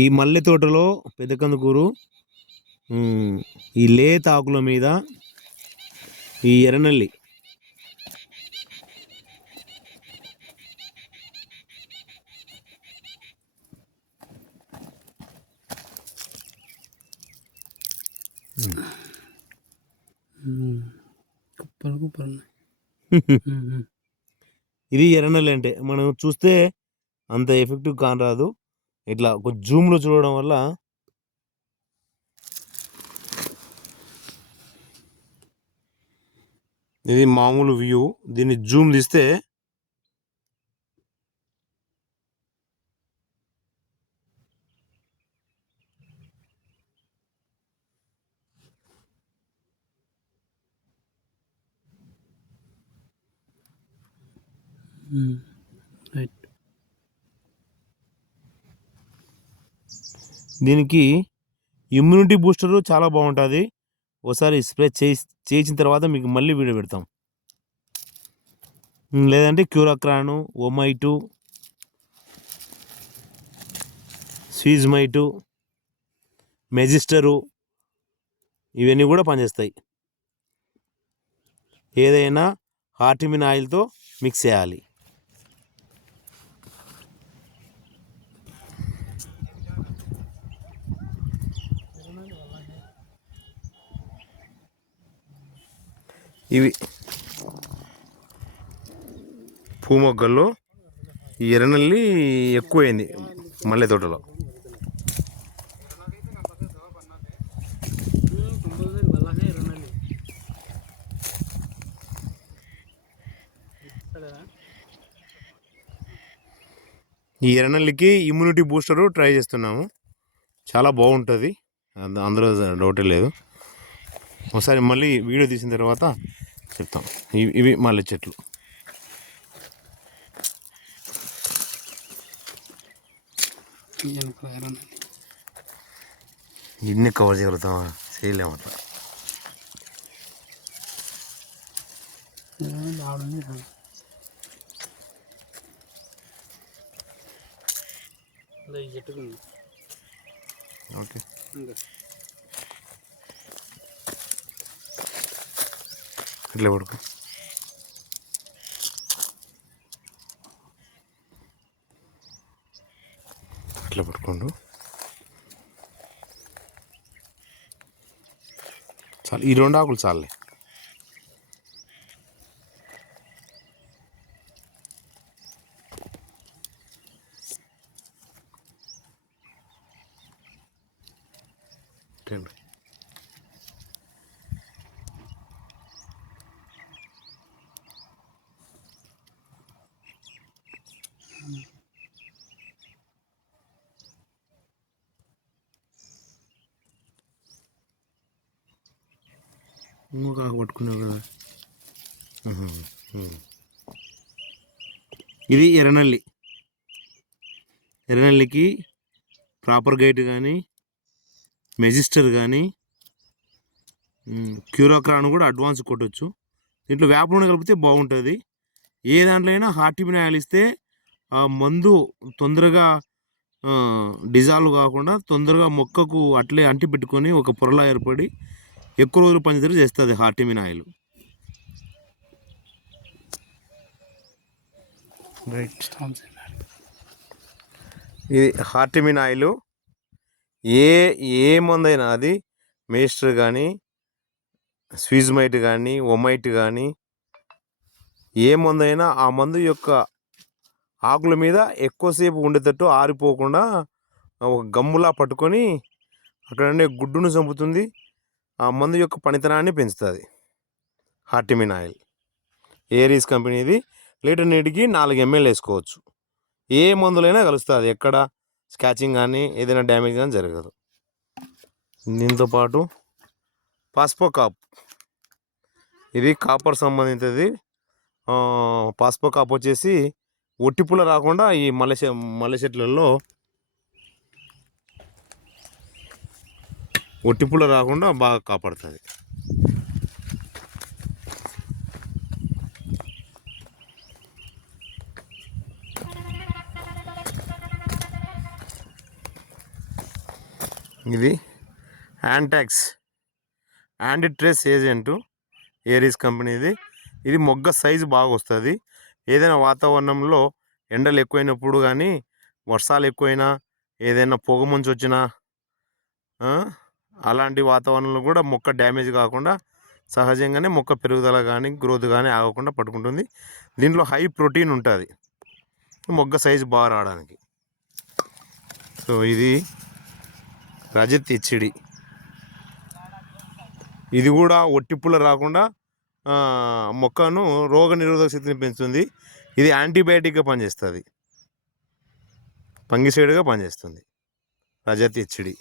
ఈ మల్లె తోటలో పెద్ద కందుకూరు ఈ లేత ఆకుల మీద ఈ ఎర్రనల్లి ఇది ఎర్రనల్లి అంటే మనం చూస్తే అంత ఎఫెక్టివ్ కానరాదు. ఇట్లా ఒక జూమ్లో చూడడం వల్ల ఇది మామూలు వ్యూ. దీన్ని జూమ్ తీస్తే రైట్. దీనికి ఇమ్యూనిటీ బూస్టరు చాలా బాగుంటుంది. ఒకసారి స్ప్రే చేసిన తర్వాత మీకు మళ్ళీ వీడియో పెడతాం. లేదంటే క్యూరాక్రాను, ఓమైటు, స్వీజ్మైటు, మెజిస్టరు ఇవన్నీ కూడా పనిచేస్తాయి. ఏదైనా హార్టిమిన్ ఆయిల్తో మిక్స్ చేయాలి. ఇవి పూమొగ్గల్లో ఈ ఎర్రనల్లి ఎక్కువైంది మల్లె తోటలో. ఈ ఎర్రనల్లికి ఇమ్యూనిటీ బూస్టరు ట్రై చేస్తున్నాము. చాలా బాగుంటుంది, అందులో డౌటే లేదు. ఒకసారి మళ్ళీ వీడియో తీసిన తర్వాత చెప్తాం. ఇవి మల్లె చెట్లు. ఇన్ని కవర్ చేయగలుగుతాం, చేయలేము అట్లా. ఓకే, ఇట్లా పడుకో. ఇట్లా పట్టుకోండు. చాలు, ఈ 2 ఆకులు చాలే. ఇంకొక పట్టుకున్నావు కదా. ఇది ఎర్రనల్లి. ఎర్రనల్లికి ప్రాపర్ గైట్ కానీ, మెజిస్టర్ కానీ, క్యూరాక్రాన్ కూడా అడ్వాన్స్ కొట్టచ్చు. దీంట్లో వేప నూనె కలిపితే బాగుంటుంది. ఏ దాంట్లో అయినా హార్టిమిన్ ఆయిల్ ఇస్తే ఆ మందు తొందరగా డిజాల్వ్ కాకుండా తొందరగా మొక్కకు అట్లే అంటి పెట్టుకొని ఒక పొరలా ఏర్పడి ఎక్కువ రోజులు పనితీరు చేస్తుంది హార్టిమిన్ ఆయిల్. రైట్. ఇది హార్టిమిన్ ఆయిల్. ఏ మందైనా, అది మేస్టర్ కానీ, స్వీజ్మైట్ కానీ, ఒమైట్ కానీ, ఏ మందైనా ఆ మందు యొక్క ఆకుల మీద ఎక్కువసేపు ఉండేటట్టు ఆరిపోకుండా ఒక గమ్ములా పట్టుకొని అక్కడ ఉండే గుడ్డును చంపుతుంది. ఆ మందు యొక్క పనితనాన్ని పెంచుతుంది హార్టిమిన్ ఆయిల్. ఏరీస్ కంపెనీది. లీటర్ నీటికి 4 ml వేసుకోవచ్చు. ఏ మందులైనా కలుస్తుంది, ఎక్కడ స్కాచింగ్ కానీ ఏదైనా డ్యామేజ్ కానీ జరగదు. దీంతో పాటు పాస్పోకాప్, ఇది కాపర్ సంబంధించింది. పాస్పోకాప్ వచ్చేసి ఒట్టిపుల రాకుండా ఈ మల్లె చెట్లలో ఒట్టిపుల రాకుండా బాగా కాపాడుతుంది. ఇది యాంటాక్స్ యాంటీట్రేస్ ఏజెంటు ఏరీస్ కంపెనీది. ఇది మొగ్గ సైజు బాగా వస్తుంది. ఏదైనా వాతావరణంలో ఎండలు ఎక్కువైనప్పుడు కానీ వర్షాలు ఎక్కువైనా ఏదైనా పొగ మంచు వచ్చినా అలాంటి వాతావరణంలో కూడా మొక్క డ్యామేజ్ కాకుండా సహజంగానే మొక్క పెరుగుదల కానీ గ్రోత్ కానీ ఆగకుండా పట్టుకుంటుంది. దీంట్లో హై ప్రోటీన్ ఉంటుంది మొగ్గ సైజు బాగా రావడానికి. సో ఇది రజత్ హెచ్డి. ఇది కూడా ఒట్టిప్పుల రాకుండా మొక్కను రోగ నిరోధక శక్తిని పెంచుతుంది. ఇది యాంటీబయాటిక్గా పనిచేస్తుంది, ఫంగిసైడ్గా పనిచేస్తుంది రజత్ హెచ్డి.